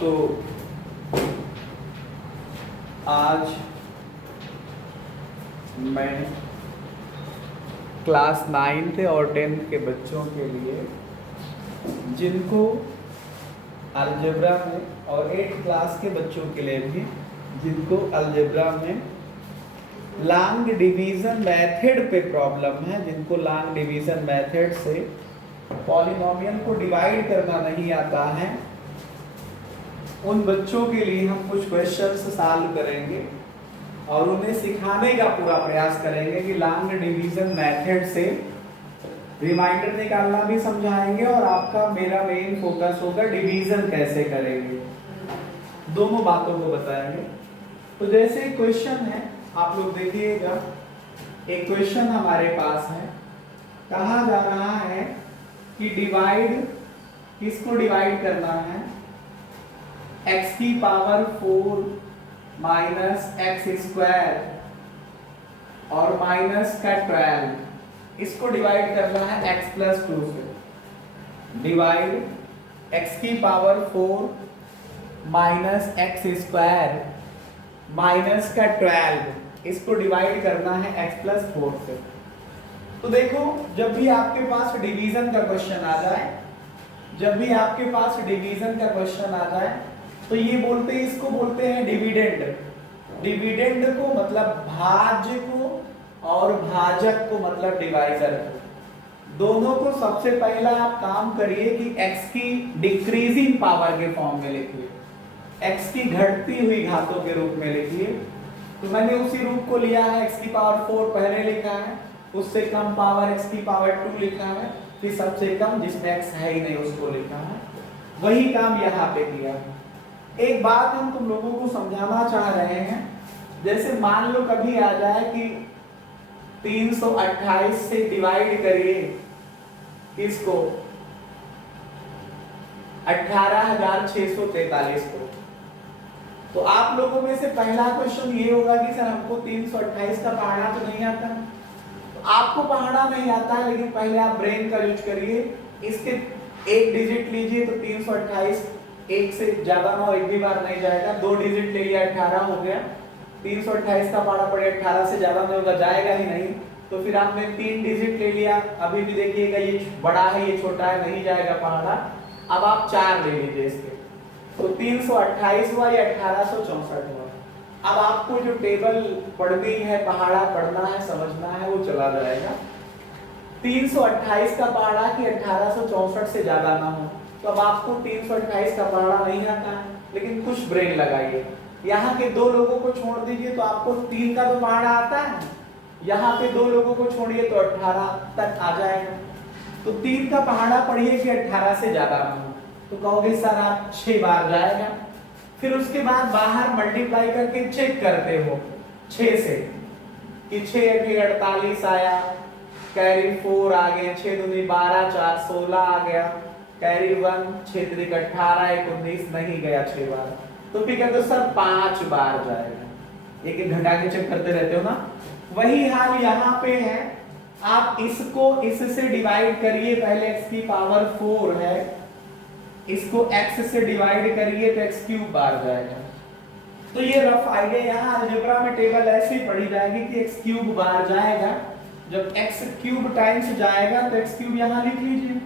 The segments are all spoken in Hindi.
तो आज मैं क्लास 9th और 10th के बच्चों के लिए, जिनको अलजेब्रा में, और 8th क्लास के बच्चों के लिए भी जिनको अलजेब्रा में लॉन्ग डिवीज़न मेथड पे प्रॉब्लम है, जिनको लॉन्ग डिवीज़न मेथड से पॉलिनोमियल को डिवाइड करना नहीं आता है, उन बच्चों के लिए हम कुछ क्वेश्चंस सॉल्व करेंगे और उन्हें सिखाने का पूरा प्रयास करेंगे कि लॉन्ग डिवीज़न मेथड से रिमाइंडर निकालना भी समझाएंगे और आपका मेरा मेन फोकस होगा डिवीज़न कैसे करेंगे, दोनों बातों को बताएंगे। तो जैसे क्वेश्चन है, आप लोग देखिएगा, एक क्वेश्चन हमारे पास है, कहा जा रहा है कि डिवाइड, किसको डिवाइड करना है, x की पावर 4 माइनस एक्स स्क्वायर और माइनस का 12, इसको डिवाइड करना है x प्लस 2 से। डिवाइड x की power 4 minus x square minus का 12, इसको डिवाइड करना है x प्लस 4 से। तो देखो, जब भी आपके पास डिवीजन का क्वेश्चन आ जाए, जब भी आपके पास डिवीजन का क्वेश्चन आ जाए, तो ये बोलते हैं, इसको बोलते हैं डिविडेंड। डिविडेंड को मतलब भाज्य को और भाजक को मतलब डिवाइजर को, दोनों को सबसे पहला आप काम करिए कि x की डिक्रीजिंग पावर के फॉर्म में लिखिए, x की घटती हुई घातों के रूप में लिखिए। तो मैंने उसी रूप को लिया है, x की पावर 4 पहले लिखा है, उससे कम पावर x की पावर 2 लिखा है, फिर सबसे कम जिसमें x है ही नहीं उसको लिखा है। वही काम यहाँ पे किया। एक बात हम तुम लोगों को समझाना चाह रहे हैं, जैसे मान लो कभी आ जाए कि 328 से डिवाइड करिए किसको, 18,643 को, तो आप लोगों में से पहला क्वेश्चन ये होगा कि सर हमको 328 का पढ़ना तो नहीं आता। तो आपको पढ़ना नहीं आता है, लेकिन पहले आप ब्रेन का यूज करिए, इसके एक डिजिट लीजिए तो 328, एक से ज्यादा ना, एक भी बार नहीं जाएगा, 2 डिजिट ले लिया 18 हो गया। 328 का पढ़ा पड़े 18 से ज्यादा नहीं होगा, जाएगा ही नहीं। तो फिर आपने 3 डिजिट ले लिया, अभी भी देखिएगा ये बड़ा है ये छोटा है, नहीं जाएगा पढ़ा। अब आप 4 ले लीजिए इसके, तो 328 हुआ या 1864 हुआ। अब आपको जो टेबल पढ़नी है, पहाड़ा पढ़ना है, समझना है, वो चला जाएगा। 328 का पहाड़ा कि 1864 से ज्यादा ना हो, तो अब आपको 328 का पहाड़ा नहीं आता है, लेकिन कुछ ब्रेन लगाइए। यहाँ के 2 लोगों को छोड़ दीजिए तो आपको 3 का तो पहाड़ा आता है, यहाँ पे 2 लोगों को छोड़िए तो 18 तक आ जाएगा। तो 3 का पहाड़ा पढ़िए कि 18 से ज्यादा ना हो, तो कहोगे सर आप 6 बार जाएगा। फिर उसके बाद बाहर मल्टीप्लाई करके चेक करते हो 6 से कि 6 के 48 आया, कैरी 4 आ गया, 6 दूनी 12, 4 16 आ गया, कैरी 1, 6 3 18, 1 19 नहीं गया 6 बार। तो फिर कहते हो सर 5 बार जाएगा। एक एक घटा के चेक करते रहते हो ना, वही हाल यहाँ पे है। आप इसको इससे डिवाइड करिए, पहले x की पावर 4 है, इसको x से डिवाइड करिए तो x क्यूब बार जाएगा। तो ये रफ आइडिया, यहाँ अलजेब्रा में टेबल ऐसे ही पढ़ी जाएगी कि x क्यूब बार जाएगा। जब x क्यूब टाइम्स जाएगा तो x क्यूब यहाँ लिख लीजिए।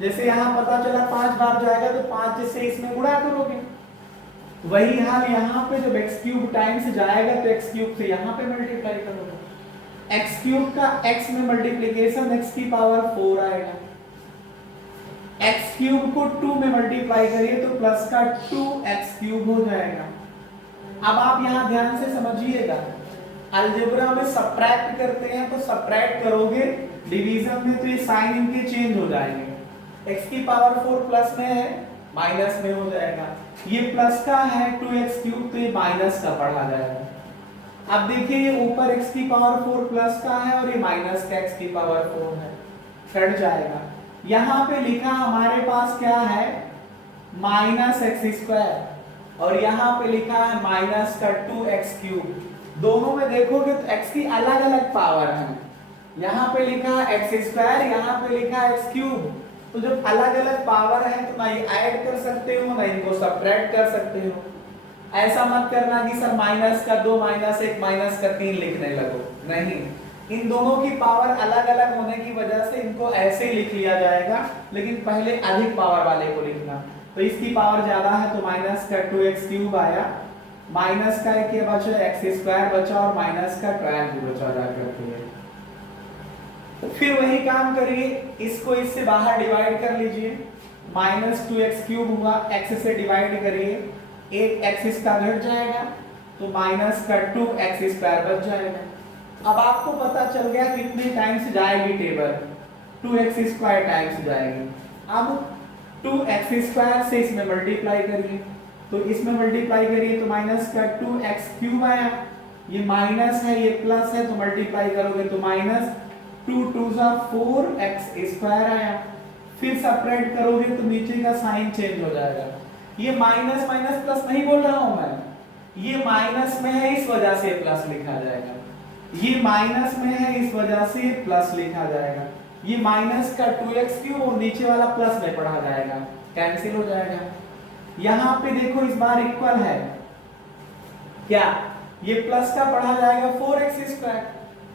जैसे यहाँ पता चला 5 बार जाएगा तो 5 से इसमें गुणा करोगे। वही हाल यहाँ पे, जब x क्यूब टाइम्स जाएगा तो x क्यूब से यहाँ पे मल्टीप्लाई करोगे। x क्यूब का x में मल्टीप्लिकेशन x की पावर 4 आएगा, x क्यूब को 2 में मल्टीप्लाई करिए तो प्लस का 2x क्यूब हो जाएगा। अब आप यहाँ ध्यान से समझिएगा, अलजेब्रा में सबट्रैक्ट करते हैं तो सबट्रैक्ट करोगे डिवीजन में तो ये साइन इनके चेंज हो जाएंगे। x की पावर 4 प्लस में है, माइनस में हो जाएगा। ये प्लस का है 2x क्यूब, तो ये माइनस का पढ़ा जाएगा। अब देखिए ये ऊपर x की पावर 4 प्लस का है और ये माइनस का x की पावर 4 है, कट जाएगा। यहाँ पे लिखा हमारे पास क्या है, माइनस एक्स स्क्वायर, और यहाँ पे लिखा है माइनस का 2x क्यूब। दोनों में देखोगे तो x की अलग अलग पावर है, यहाँ पे लिखा है एक्स स्क्वायर, यहाँ पे लिखा है एक्स क्यूब। तो जब अलग अलग पावर है तो ना ये ऐड कर सकते हो ना इनको सब्ट्रैक्ट कर सकते हो। ऐसा मत करना कि सर माइनस का 2 माइनस 1 माइनस का 3 लिखने लगो, नहीं, इन दोनों की पावर अलग अलग होने की वजह से इनको ऐसे ही लिख लिया जाएगा, लेकिन पहले अधिक पावर वाले को लिखना। तो इसकी पावर ज्यादा है तो माइनस का 2x क्यूब आया, माइनस का एक ये बचा x स्क्वायर बचा और माइनस का 12 बचा जाकर के। फिर वही काम करिए, इसको इससे बाहर डिवाइड कर लीजिए, माइनस 2x क्यूब हुआ, x से डिवाइड करिए, एक x इसका घट जाएगा तो माइनस का 2x स्क्वायर बच जाएगा। अब आपको पता चल गया कितने टाइम्स जाएगी टेबल, 2x स्क्वायर टाइम्स जाएगी। अब 2x स्क्वायर से इसमें मल्टीप्लाई करिए, तो इसमें मल्टीप्लाई करिए तो माइनस का 2x क्यूब आया, ये माइनस है ये प्लस है तो मल्टीप्लाई करोगे तो माइनस 2 2 4x स्क्वायर आया। फिर सेपरेट करोगे तो नीचे का साइन चेंज हो जाएगा। ये माइनस माइनस प्लस नहीं बोल रहा हूं मैं, ये माइनस में है इस वजह से प्लस लिखा जाएगा, ये माइनस में है इस वजह से प्लस लिखा जाएगा। ये माइनस का 2x क्यूब और नीचे वाला प्लस में पढ़ा जाएगा, कैंसिल हो जाएगा। यहां पे देखो इस बार इक्वल है क्या, ये प्लस का पढ़ा जाएगा 4x स्क्वायर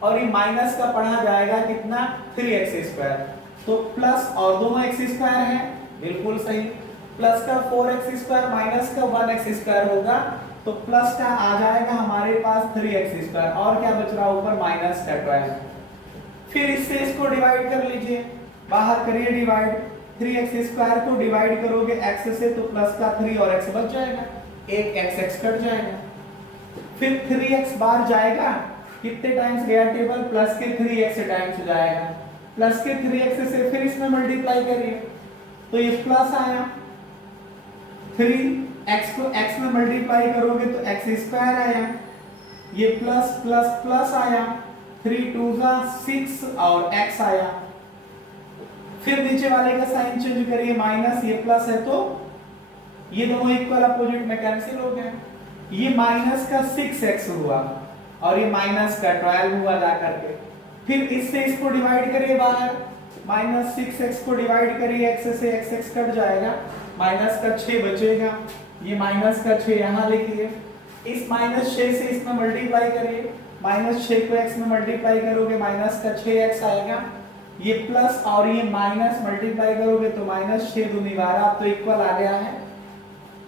और ये माइनस का पढ़ा जाएगा कितना 3x स्क्वायर। तो प्लस और दोनों x स्क्वायर है, बिल्कुल सही, प्लस का 4x स्क्वायर माइनस का 1x स्क्वायर होगा तो प्लस का आ जाएगा हमारे पास 3x स्क्वायर और क्या बच रहा ऊपर माइनस का 12। फिर इससे इसको डिवाइड कर लीजिए, बाहर करिए डिवाइड, 3x स्क्वायर को डिवाइड करोगे x से तो प्लस का 3 और x बच जाएगा, एक x कट जाएगा। फिर 3x बार जाएगा, कितने टाइम्स गया टेबल, प्लस के 3x टाइम्स जाएगा, प्लस के 3x से फिर इसमें मल्टीप्लाई करिए तो ये प्लस आया, 3x को x में मल्टीप्लाई करोगे तो x स्क्वायर आया, ये प्लस प्लस प्लस आया, 3 2 6 और x आया। फिर नीचे वाले का साइन चेंज करिए, माइनस ये प्लस है तो ये दोनों इक्वल अपोजिट में कैंसिल हो गए, ये माइनस का 6x हुआ और ये माइनस का 12 हुआ जाकर के। फिर इससे इसको डिवाइड करिए बाहर, माइनस 6x को डिवाइड करिए x से x कट जाएगा, माइनस का 6 बचेगा, ये माइनस का 6 यहाँ लिखिए, इस माइनस 6 से इसमें मल्टीप्लाई करिए, माइनस 6 को x में मल्टीप्लाई करोगे माइनस का 6x आएगा, ये प्लस और ये माइनस मल्टीप्लाई करोगे तो माइनस 6 दूनी 12 तो इक्वल आ गया है,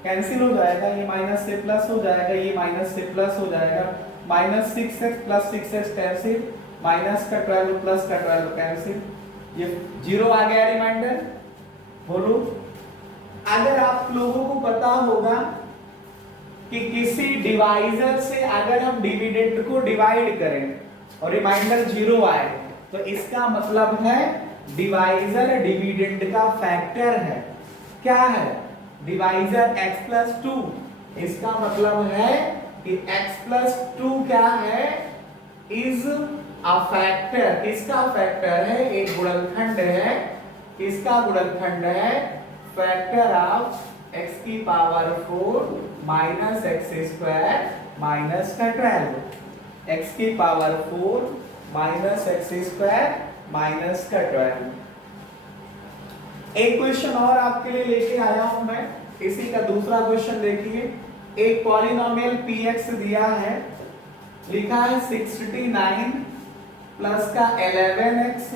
कैंसिल हो जाएगा, ये माइनस से प्लस हो जाएगा, ये माइनस से प्लस हो जाएगा, minus 6x plus 6x cancel, minus का 12 प्लस का 12 कैंसिल, ये 0 आ गया रिमाइंडर। बोलो, अगर आप लोगों को पता होगा कि किसी डिवाइजर से अगर हम डिविडेंड को डिवाइड करें और रिमाइंडर 0 आए तो इसका मतलब है डिवाइजर डिविडेंड का फैक्टर है। क्या है? डिवाइजर x प्लस 2, इसका मतलब है कि x प्लस 2 क्या है, इज अ फैक्टर। इसका फैक्टर है, एक गुणनखंड है, इसका गुणनखंड है फैक्टर ऑफ x की power 4 minus x square minus का 12, x की power 4 minus x square minus का 12। एक क्वेश्चन और आपके लिए लेके आया हूं मैं, इसी का दूसरा क्वेश्चन देखिए। एक पॉलिनोमियल px दिया है, लिखा है 69 प्लस का 11x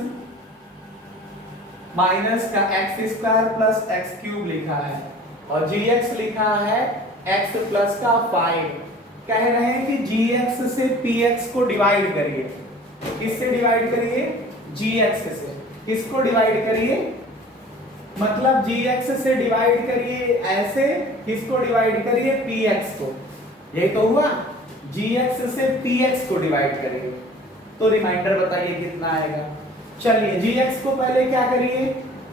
माइनस का x square plus x cube लिखा है और gx लिखा है x प्लस का 5। कह रहे हैं कि gx से px को डिवाइड करिए। किससे डिवाइड करिए? gx से। किसको डिवाइड करिए? मतलब gx से डिवाइड करिए ऐसे, किसको डिवाइड करिए? px को। यही तो हुआ, gx से px को डिवाइड करिए तो रिमाइंडर बताइए कितना आएगा। चलिए gx को पहले क्या करिए,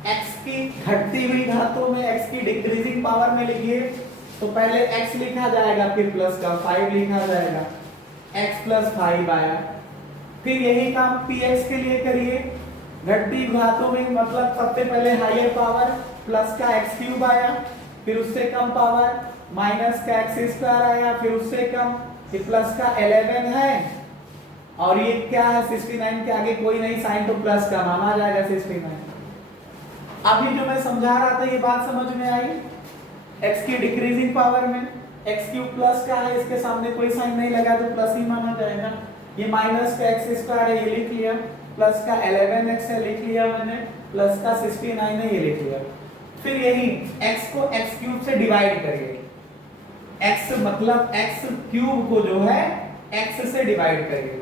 x की घटती हुई घातों में x की डिक्रीजिंग पावर में लिखिए। तो पहले x लिखा जाएगा, फिर प्लस का 5 लिखा जाएगा, x प्लस 5 आया। फिर यही काम px के लिए करिए, घटती घातों में मतलब सबसे पहले हायर पावर प्लस का x क्यूब आया, फिर उससे कम पावर माइनस का x स्क्वायर आया, फिर उससे कम, फिर प्लस का 11 है और ये क्या है 69 के आगे कोई नहीं साइन तो प्लस का मान आ जाएगा 69। अभी जो मैं समझा रहा था ये बात समझ में आई? x की डिक्रीजिंग पावर में x क्यूब प्लस का है, इसके सामने कोई साइन नहीं लगा तो प्लस ही माना जाएगा। ये माइनस का एक्स स्क्वायर है, ये लिख लिया, प्लस का 11x है, लिख लिया मैंने, प्लस का 69 है, ये लिख लिया। फिर यही x को x क्यूब से डिवाइड करिए, x मतलब x क्यूब को जो है x से डिवाइड करिए,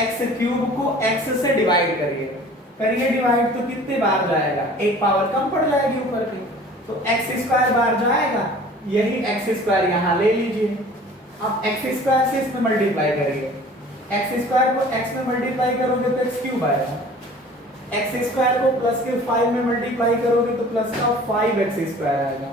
x क्यूब को x से डिवाइड करिए, करिए डिवाइड तो कितने बार जाएगा? एक पावर कम पड़ जाएगी ऊपर की, तो x स्क्वायर बार जाएगा, यही x स्क्वायर यहाँ ले लीजिए। अब x स्क्वायर से इसमें मल्टीप्लाई करिए, x स्क्वायर को x में मल्टीप्लाई करोगे तो x क्यूब आएगा, x स्क्वायर को प्लस के 5 में मल्टीप्लाई करोगे तो प्लस का 5x स्क्वायर आएगा,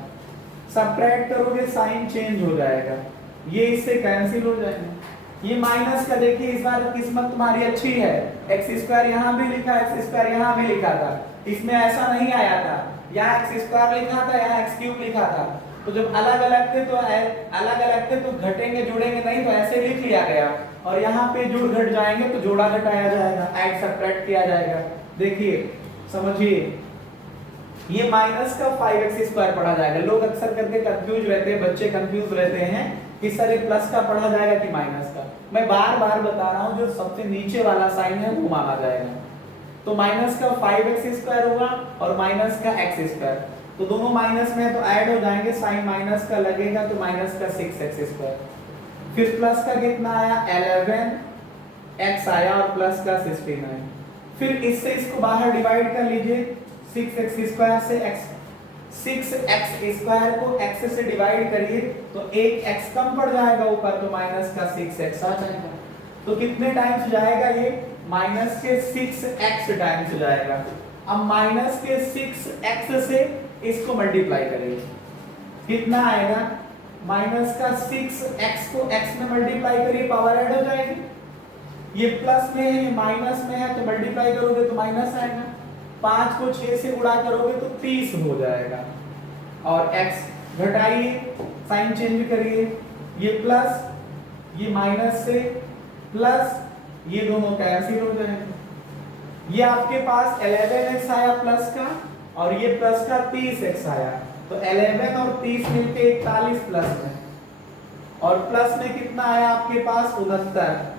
सबट्रैक्ट करोगे साइन चेंज हो जाएगा, ये इससे कैंसिल हो जाएगा। ये माइनस का देखिए इस बार किस्मत तुम्हारी अच्छी है, x स्क्वायर यहाँ भी लिखा, x स्क्वायर यहाँ भी लिखा था, इसमें ऐसा नहीं आया था, यहाँ x स्क्वायर लिखा था, यहाँ x क्यूब लिखा था, तो जब अलग अलग थे तो घटेंगे जुड़ेंगे नहीं, तो ऐसे लिख लिया गया, और यहाँ पे जुड़ घट जाएंगे तो जोड़ा घटाया जाएगा, ऐड सबट्रैक्ट किया जाएगा। देखिए समझिए, ये माइनस का 5x स्क्वायर पढ़ा जाएगा। लोग अक्सर करके कंफ्यूज रहते हैं, बच्चे कंफ्यूज रहते हैं कि सर ये प्लस का पढ़ा जाएगा कि माइनस का। मैं बार बार बता रहा हूँ, जो सबसे नीचे वाला साइन है वो माना जाएगा। तो माइनस का 5x स्क्वायर होगा और माइनस का x स्क्वायर, तो दोनों माइनस में है तो ऐड हो जाएंगे, साइन माइनस का लगेगा तो माइनस का 6x स्क्वायर, फिर प्लस का कितना आया 11x आया और प्लस का 69, फिर इससे इसको बाहर डिवाइड कर लीजिए, 6x स्क्वायर से x, 6x स्क्वायर को x से डिवाइड करिए तो एक x कम पड़ जाएगा ऊपर, तो माइनस का 6x आ जाएगा। तो कितने टाइम्स जाएगा ये? माइनस के 6x टाइम्स जाएगा। अब माइनस के 6x से इसको मल्टीप्लाई करिए, कितना आएगा? माइनस का 6x को x में मल्टीप्लाई करिए, पावर ऐड हो जाएगी। ये प्लस में है, ये माइनस में है, तो मल्टीप्लाई करोगे तो माइनस आएगा। 5 को 6 से गुणा करोगे तो 30 हो जाएगा, और x घटाइए, साइन चेंज करिए, ये प्लस ये माइनस से प्लस, ये दोनों कैंसिल हो जाएंगे। ये आपके पास 11x आया प्लस का, और ये प्लस का 30x आया, तो 11 और 30 मिलके 41 प्लस में, और प्लस में कितना आया आपके पास 69।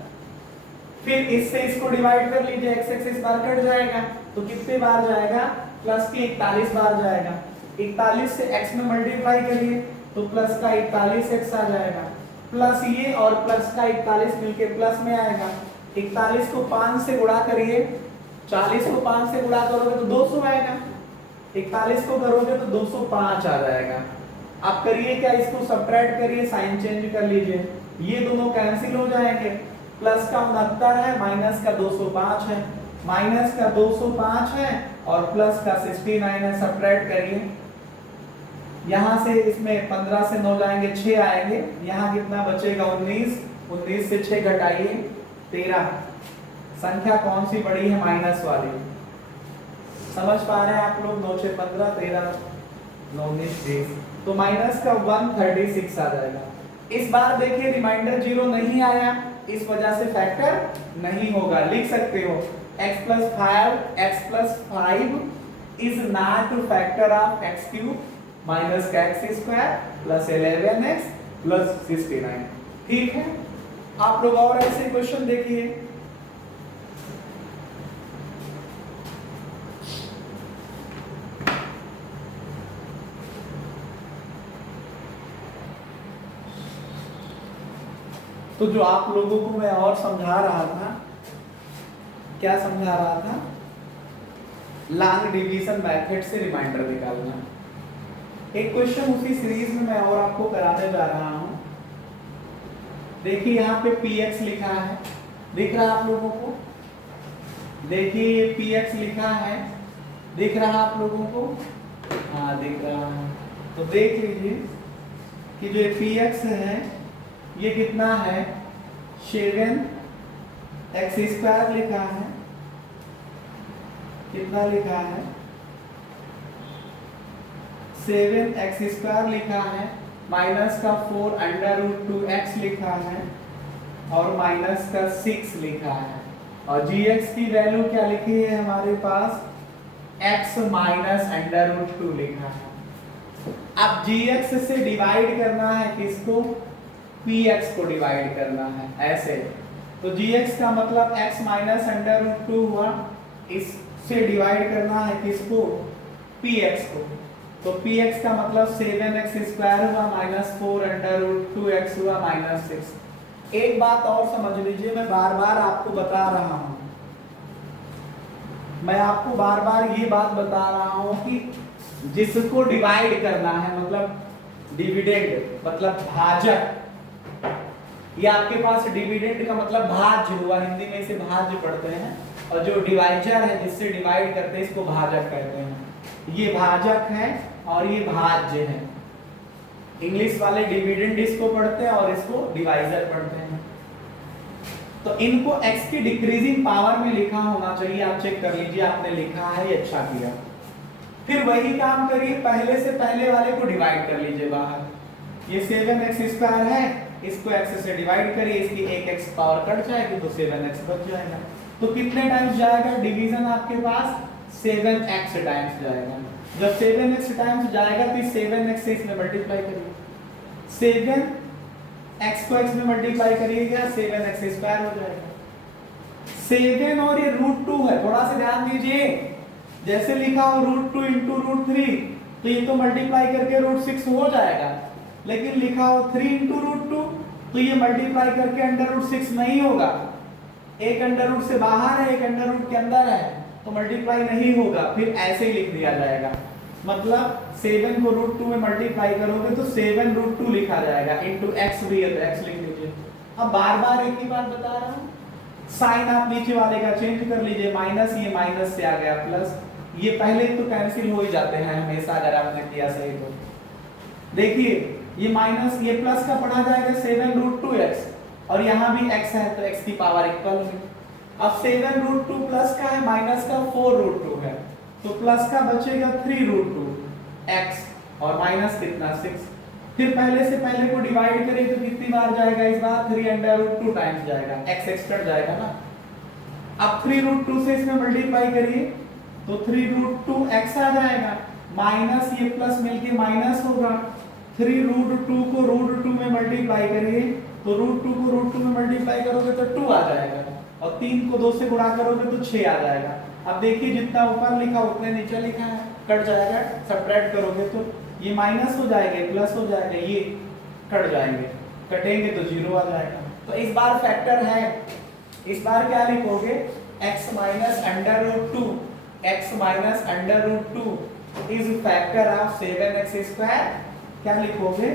फिर इससे इसको डिवाइड कर लीजिए, x इस बार कट जाएगा तो कितने बार जाएगा? प्लस के 41 बार जाएगा। 41 से x में मल्टीप्लाई करिए तो प्लस का 41x आ जाएगा, प्लस ये और प्लस का 41 मिलके प्लस में आएगा। 41 को 5 से गुणा करिए, 40 को 5 से गुणा करोगे तो 200 आएगा, 41 को करोगे तो 205 आ जाएगा। आप करिए क्या, इसको सबट्रैक्ट करिए, साइन चेंज कर लीजिए, ये दोनों कैंसिल हो जाएंगे। प्लस का 69 है, माइनस का 205 है, माइनस का 205 है और प्लस का 69 है, सबट्रैक्ट करिए। यहाँ से इसमें 15 से 9 जाएंगे 6 आएंगे, यहाँ कितना बचेगा 19, 19 से 6 घटाइए 13। संख्या कौन सी बड़ी है? माइनस वाली। समझ पा रहे हैं आप लोग? 9 से 15, 13, 9 19 20, तो माइनस का 136 आ जाएगा। इस बार देखिए रिमाइंडर 0 नहीं आया, इस वजह से फैक्टर नहीं होगा। लिख सकते हो x plus 5 is not factor of x cube minus x square plus 11x plus 69। ठीक है, आप लोग और ऐसे क्वेश्चन देखिए। तो जो आप लोगों को मैं और समझा रहा था, क्या समझा रहा था? लॉन्ग डिवीजन मेथड से रिमाइंडर निकालना। एक क्वेश्चन उसी सीरीज में मैं और आपको कराने जा रहा हूं। देखिए यहाँ पे px लिखा है, दिख रहा है आप लोगों को? देखिए ये px लिखा है, दिख रहा है आप लोगों को? हाँ दिख रहा है। तो देख लीजिए कि जो px है ये कितना है? 7x स्क्वायर लिखा है, कितना लिखा है? 7x स्क्वायर लिखा है, माइनस का 4 अंडर रूट 2x लिखा है, और माइनस का 6 लिखा है, और gx की वैल्यू क्या लिखी है हमारे पास? x माइनस अंडर रूट 2 लिखा है। अब gx से डिवाइड करना है किसको, px को डिवाइड करना है ऐसे। तो gx का मतलब x माइनस अंडर रूट 2 हुआ, इससे डिवाइड करना है किसको, px को। तो px का मतलब 7x स्क्वायर हुआ माइनस 4 अंडर रूट 2x हुआ माइनस 6। एक बात और समझ लीजिए, मैं बार बार आपको बता रहा हूं, मैं आपको बार बार ये बात बता रहा हूं कि जिसको डिवाइड करना है मतलब डिविडेंड मतलब भाजक, ये आपके पास डिविडेंड का मतलब भाज्य हुआ, हिंदी में इसे भाज्य पढ़ते हैं, और जो डिवाइजर है जिससे डिवाइड करते हैं इसको भाजक कहते हैं। ये भाजक है और ये भाज्य है। इंग्लिश वाले डिविडेंड इसको पढ़ते हैं और इसको डिवाइजर पढ़ते हैं। तो इनको x की डिक्रीजिंग पावर में लिखा होना चाहिए, आप चेक कर लीजिए आपने लिखा है, ये अच्छा किया। फिर वही काम करिए, पहले से पहले वाले को डिवाइड कर लीजिए बाहर। ये 7x स्क्वायर है, इसको x से डिवाइड करिए, इसकी 1x पावर कट जाएगी तो 7x बच जाएगा। तो कितने टाइम्स जाएगा डिवीजन आपके पास, 7x टाइम्स जाएगा। जब 7x टाइम्स जाएगा तो 7x से इसमें मल्टीप्लाई करिए, 7x को x में मल्टीप्लाई करिएगा 7x स्क्वायर हो जाएगा। 7 और ये रूट 2 है, थोड़ा सा ध्यान दीजिए, जैसे लिखा हो रूट 2 इंटू रूट 3 तो ये तो मल्टीप्लाई करके रूट 6 हो जाएगा, लेकिन लिखा हो 3 इंटू रूट 2 तो ये मल्टीप्लाई करके अंडर रूट 6 नहीं होगा। एक अंडर रूट से बाहर है, एक अंडर रूट के अंदर है, तो मल्टीप्लाई नहीं होगा, फिर ऐसे ही लिख दिया जाएगा। मतलब 7 को रूट 2 में मल्टीप्लाई करोगे तो 7 रूट 2 लिखा जाएगा, इंटू x भी है तो x लिख लीजिए। अब बार बार एक ही बात बता रहा हूँ, साइन आप नीचे वाले का चेंज कर लीजिए, माइनस ये माइनस से आ गया प्लस, ये पहले तो कैंसिल हो ही जाते हैं हमेशा अगर आपने किया सही तो। देखिए ये माइनस ये प्लस का पढ़ा जाएगा 7 रूट 2x, और यहाँ भी x है तो x की पावर इक्वल है। अब 7 रूट 2 प्लस का है, माइनस का 4 रूट 2 है, तो प्लस का बचेगा 3 रूट 2 x और माइनस कितना 6। फिर पहले से पहले को डिवाइड करें तो कितनी बार जाएगा, इस बार 3 अंडर रूट 2 टाइम्स जाएगा, x कट जाएगा ना। अब 3 रूट 2 से इसमें मल्टीप्लाई करिए तो 3 रूट 2 x आ जाएगा, माइनस ये प्लस मिलके माइनस होगा। 3 रूट 2 को रूट 2 में मल्टीप्लाई करिए तो रूट 2 को रूट 2 में मल्टीप्लाई करोगे तो 2 आ जाएगा, और 3 को 2 से गुणा करोगे तो 6 आ जाएगा। अब देखिए जितना ऊपर लिखा उतने नीचे लिखा है, कट जाएगा, सब्ट्रैक्ट करोगे तो ये माइनस हो जाएगा, प्लस हो जाएगा, ये कट जाएंगे, कटेंगे तो 0 आ जाएगा। तो इस बार फैक्टर है, इस बार क्या लिखोगे, x minus under root 2, x minus under root 2 is factor of 7x square. क्या लिखोगे,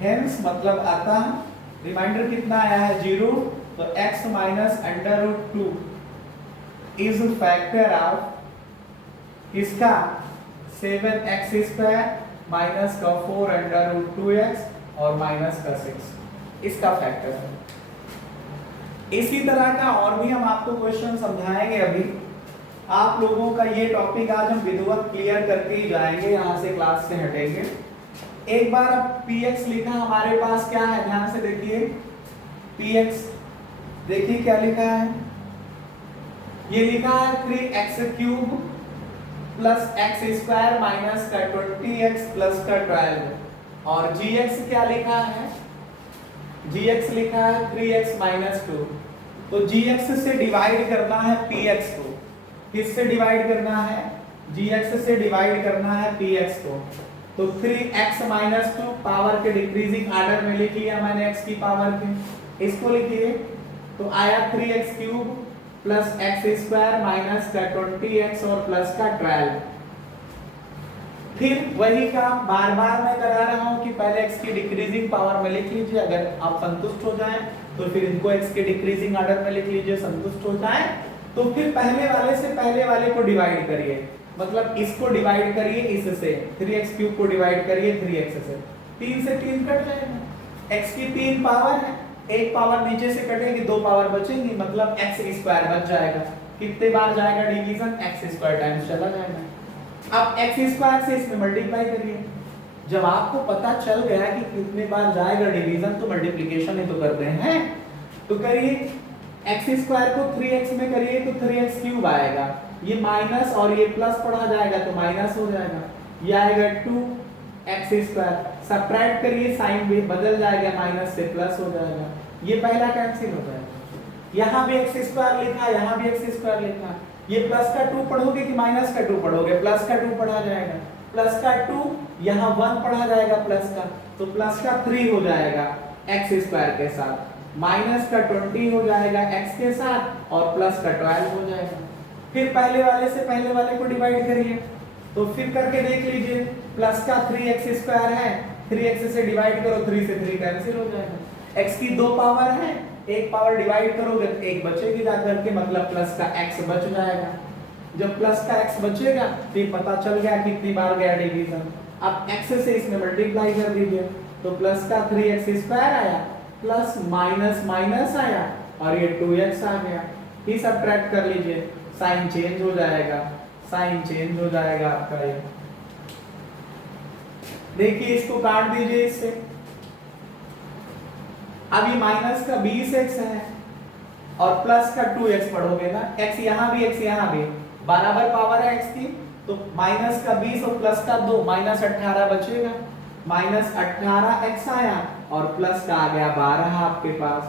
हेंस मतलब आता है, रिमाइंडर कितना आया है 0, तो x minus under root 2 is factor of इसका 7x स्क्वायर माइनस का 4 अंडर रूट 2x और माइनस का 6, इसका फैक्टर है। इसी तरह का और भी हम आपको क्वेश्चन समझाएंगे। अभी आप लोगों का ये टॉपिक आज हम विधिवत क्लियर करके ही जाएंगे, यहाँ से क्लास से हटेंगे। एक बार अब px लिखा हमारे पास क्या है, ध्यान से देखिए px, देखिए क्या लिखा है, ये लिखा है 3x cube plus x square minus का 20x प्लस का 12, और gx क्या लिखा है, gx लिखा है 3x माइनस 2। तो gx से डिवाइड करना है px को, किससे डिवाइड करना है, gx से डिवाइड करना है px को। तो 3x माइनस 2 पावर के डिक्रीजिंग ऑर्डर में लिख लिया मैंने x की पावर के, इसको लिखिए तो आया 3x cube plus x square minus का 20x और प्लस का 12। फिर वही काम बार बार मैं करा रहा हूं कि पहले x की डिक्रीजिंग पावर में लिख लीजिए, अगर आप संतुष्ट हो जाएं तो फिर इनको x के डिक्रीजिंग ऑर्डर में लिख लीजिए, संतुष्ट हो जाएं तो फिर पहले वाले से पहले वाले को डिवाइड करिए, मतलब इसको डिवाइड करिए इससे, 3x क्यूब को डिवाइड करिए 3x से, 3 से 3 कट जाएगा, x की 3 पावर है, एक पावर नीचे से कटेगी, 2 पावर बचेंगी, मतलब x स्क्वायर बच जाएगा। कितने बार जाएगा डिवीजन, x स्क्वायर टाइम्स चला जाएगा। अब x स्क्वायर से इसमें मल्टीप्लाई करिए, जब आपको पता चल गया कि कितने बार जाएगा डिवीजन तो मल्टीप्लिकेशन ही तो करते हैं, तो करिए x स्क्वायर को 3x में करिए तो 3x क्यूब आएगा, ये माइनस और ये प्लस पढ़ा जाएगा तो माइनस हो जाएगा, ये आएगा 2x²। सब्ट्रैक्ट करिए, साइन भी बदल जाएगा, माइनस से प्लस हो जाएगा, ये पहला कैंसिल हो जाएगा। यहाँ भी x² लिखा, यहाँ भी x² लिखा, ये प्लस का 2 पढ़ोगे कि माइनस का 2 पढ़ोगे? प्लस का 2 पढ़ा जाएगा, प्लस का 2 यहाँ 1 पढ़ा जाएगा प्लस का, तो प्लस का 3 हो जाएगा x² के साथ, माइनस का 20 हो जाएगा x के साथ और प्लस का 12 हो जाएगा। फिर पहले वाले से पहले वाले को डिवाइड करिए, तो फिर करके देख लीजिए, प्लस का 3x² है, 3x से डिवाइड करो, 3 से 3 कैंसिल हो जाएगा। x की 2 पावर है, एक पावर डिवाइड करोगे तो एक बचेगी जाकर के, मतलब प्लस का x बच जाएगा। जब प्लस का x बचेगा तो पता चल गया कितनी बार गया डिवीजन। अब x से इसमें मल्टीप्लाई कर दीजिए, तो प्लस का 3x² आया, प्लस माइनस माइनस आया और ये 2x आ गया। ही सब्ट्रैक्ट कर लीजिए, साइन चेंज हो जाएगा, साइन चेंज हो जाएगा आपका ये। देखिए इसको काट दीजिए इससे, अब ये माइनस का 20x है और प्लस का 2x पढ़ोगे ना, x यहाँ भी बराबर पावर है x की, तो माइनस का 20 और प्लस का 2, माइनस 18 बचेगा, माइनस 18x आया और प्लस का आ गया 12 आपके पास।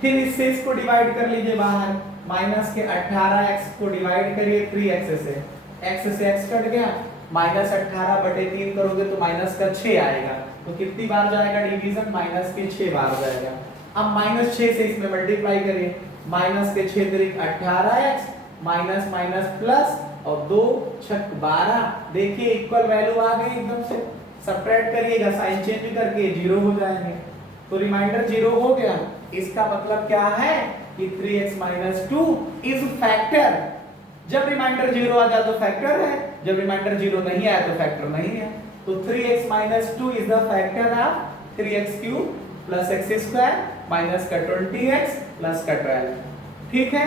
फिर इससे इसको डिवाइड कर लीजिए बाहर, माइनस के 18x को डिवाइड करिए 3x से, x से x कट गया, माइनस 18/3 करोगे तो माइनस का 6 आएगा, तो कितनी बार जाएगा डिवीजन? माइनस के 6 बार जाएगा। अब माइनस 6 से इसमें मल्टीप्लाई करिए, माइनस के 6 त्रिक 18x, माइनस माइनस प्लस और 2 छक 12, देखिए इक्वल वैल्यू आ गई एकदम से। सब्ट्रैक्ट करिएगा, साइन चेंज करके 0 हो जाएंगे, तो रिमाइंडर 0 हो गया। इसका मतलब क्या है कि 3x - 2 इज फैक्टर। जब रिमाइंडर 0 आ जाए तो फैक्टर है, जब रिमाइंडर 0 नहीं आया तो फैक्टर नहीं है। तो 3x - 2 is the factor of 3x³ plus x² minus का 20x प्लस का 12। ठीक है,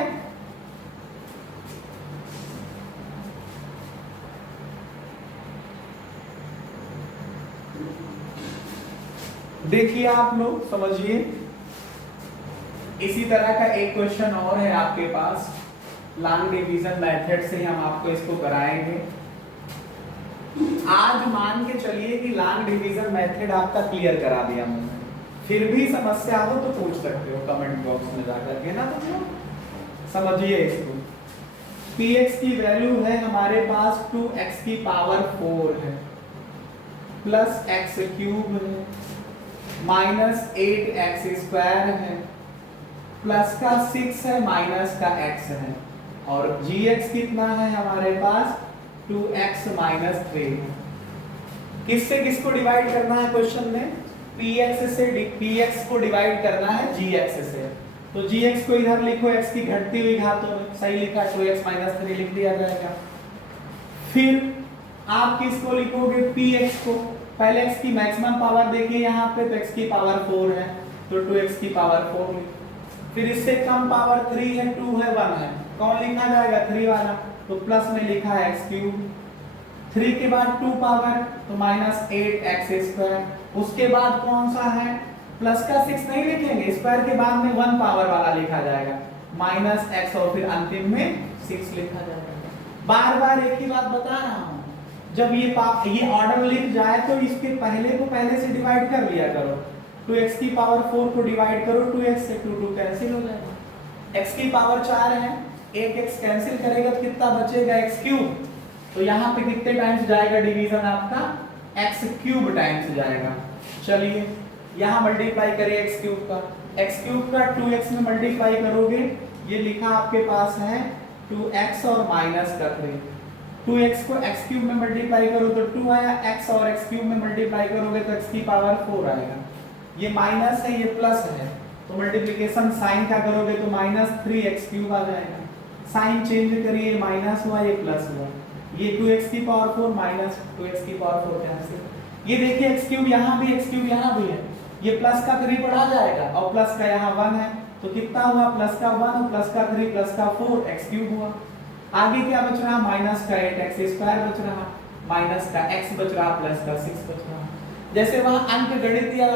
देखिए आप लोग समझिए। इसी तरह का एक क्वेश्चन और है आपके पास, लॉन्ग डिवीजन मेथड से हम आपको इसको कराएंगे। आज मान के चलिए कि लॉन्ग डिवीजन मेथड आपका क्लियर करा दिया मैंने, फिर भी समस्या हो तो पूछ सकते हो कमेंट बॉक्स में जाकर के ना। तो समझिए इसको, px की वैल्यू है हमारे पास 2x⁴ है प्लस x³ है माइनस 8x² है प्लस का 6 है माइनस का x है, और gx कितना है हमारे पास 2x - 3 है। किससे किसको डिवाइड करना है क्वेश्चन में? px से px को डिवाइड करना है gx से, तो gx को इधर लिखो x की घटती हुई घातों में, सही लिखा 2x - 3 लिख दिया जाएगा। फिर आप किसको लिखोगे? px को। पहले x की मैक्सिमम पावर देखिए यहाँ पे, तो x की पावर 4 है तो 2x की पावर 4 लिखो। फिर इससे कम पावर 3 है, 2 है, 1 है, कौन लिखा जाएगा? 3 वाला, तो प्लस में लिखा है x³। 3 के बाद 2 पावर तो माइनस 8x²। उसके बाद कौन सा है? प्लस का 6 नहीं लिखेंगे, स्क्वायर के बाद में 1 पावर वाला लिखा जाएगा माइनस x, और फिर अंतिम में 6 लिखा जाएगा। बार बार एक ही बात बता रहा हूँ, जब ये ऑर्डर लिख जाए तो इसके पहले को पहले से डिवाइड कर लिया करो। 2x की पावर 4 को डिवाइड करो 2x से, 2 2 कैंसिल हो जाएगा। x की पावर 4 है, एक x कैंसिल करेगा तो कितना बचेगा? x³। तो यहाँ पे कितने टाइम्स जाएगा डिवीजन आपका? x³ टाइम्स जाएगा। चलिए यहाँ मल्टीप्लाई करिए x³ का, x³ का 2x में मल्टीप्लाई करोगे, ये लिखा आपके पास है 2x और माइनस का 3। 2x को x³ में मल्टीप्लाई करो तो 2 आया, x और x³ में मल्टीप्लाई करोगे तो x की पावर 4 आएगा। ये माइनस है, ये प्लस है, तो मल्टीप्लिकेशन साइन का करोगे तो माइनस 3x³ आ जाएगा। साइन चेंज करिए, माइनस हुआ, ये प्लस हुआ, ये 2x की पावर 4 माइनस 2x की पावर 4 कैंसिल। ये देखिए x³ यहाँ भी, x³ यहाँ भी है, ये प्लस का 3 पढ़ा जाएगा और प्लस का यहाँ 1 है, तो कितना हुआ? प्लस का 1 और प्लस का 3 प्लस का 4 x³ हुआ। आगे क्या बच रहा? माइनस का 8x² बच रहा, माइनस का x बच रहा, प्लस का 6 बच रहा। जैसे वहां अंकगणित या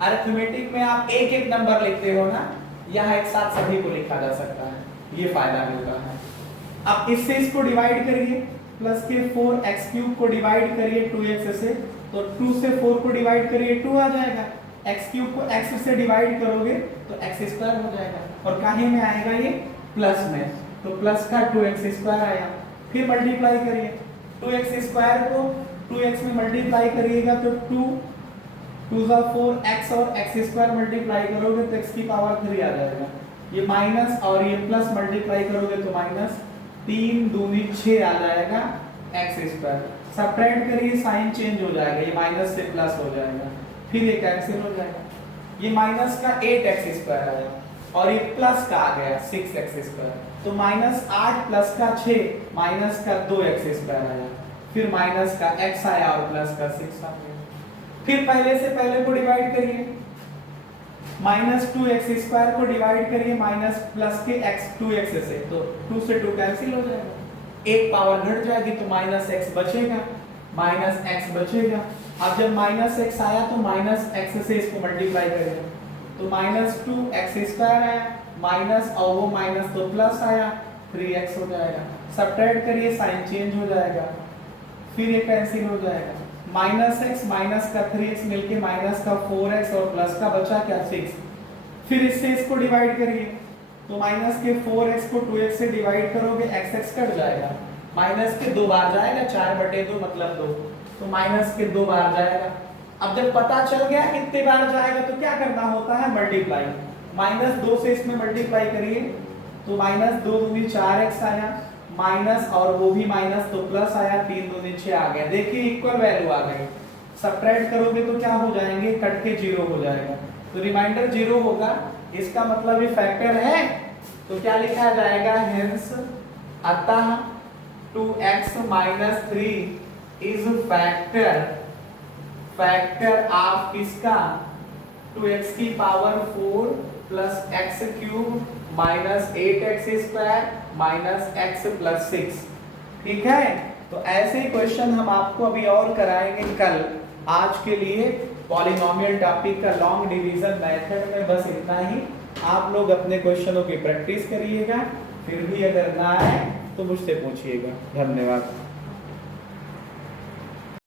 अरिथमेटिक में आप एक एक नंबर लिखते हो ना, यहाँ एक साथ सभी को लिखा जा सकता है, ये फायदा मिलता है। अब इससे इसको डिवाइड करिए, प्लस के 4x³ को डिवाइड करिए 2x से, तो 2 से 4 को डिवाइड करिए 2 आ जाएगा, x³ को x से डिवाइड करोगे तो x² हो जाएगा, और काहे में आएगा ये प्लस में, तो प्लस का 2x² आया। फिर मल्टीप्लाई करिए 2x² को 2x में मल्टीप्लाई करिएगा तो 2 2 सा 4x और x² मल्टीप्लाई करोगे तो x की पावर 3 आ जाएगा, ये माइनस और ये प्लस मल्टीप्लाई करोगे तो माइनस, 3 दूनी 6 आ जाएगा x²। सब्ट्रैक्ट करिए, साइन चेंज हो जाएगा, ये माइनस से प्लस हो जाएगा, फिर ये कैंसिल हो जाएगा, ये माइनस का 8x² आया और ये प्लस का आ गया 6x², तो -8 प्लस का 6 माइनस का 2x² आया, फिर माइनस का x आया और प्लस का 6 आ गया। फिर पहले से पहले को डिवाइड करिए, -2x² को डिवाइड करिए माइनस प्लस के x 2x से, तो 2 से 2 कैंसिल हो जाएगा, एक पावर घट जाएगी तो -x बचेगा, -x बचेगा। अब जब -x आया तो -x से इसको मल्टीप्लाई करेंगे तो -2x² आया, माइनस और वो माइनस तो प्लस आया, 3x हो जाएगा। सब्ट्रैक्ट करिए, साइन चेंज हो जाएगा, फिर ये कैंसिल हो जाएगा, -x माइनस का 3x मिलके माइनस का 4x और प्लस का बचा क्या 6। फिर इससे इसको डिवाइड करिए तो माइनस के 4x को 2x से डिवाइड करोगे x कट जाएगा, माइनस के 2 बार जाएगा, 4/2 मतलब 2, तो माइनस के 2 बार जाएगा। अब जब पता चल गया कितने बार जाएगा तो क्या करना होता है, मल्टीप्लाई, -2 से इसमें मल्टीप्लाई करिए तो -2 दूनी 4x आया, माइनस और वो भी माइनस तो प्लस आया, 3 दूनी 6 आ गया, देखिए इक्वल वैल्यू आ गई। सब्ट्रैक्ट करोगे तो क्या हो जाएंगे, कट के 0 हो जाएगा, तो रिमाइंडर 0 होगा, इसका मतलब ये फैक्टर है, तो क्या लिखा जाएगा, हेंस अतः 2x - 3 इज फैक्टर ऑफ किसका, 2x की power 4 plus x³ minus 8x² minus x plus 6। ठीक है, तो ऐसे ही क्वेश्चन हम आपको अभी और कराएंगे कल। आज के लिए पॉलिनोमियल टॉपिक का लॉन्ग डिवीजन मेथड में बस इतना ही। आप लोग अपने क्वेश्चनों की प्रैक्टिस करिएगा, फिर भी अगर ना आए तो मुझसे पूछिएगा। धन्यवाद।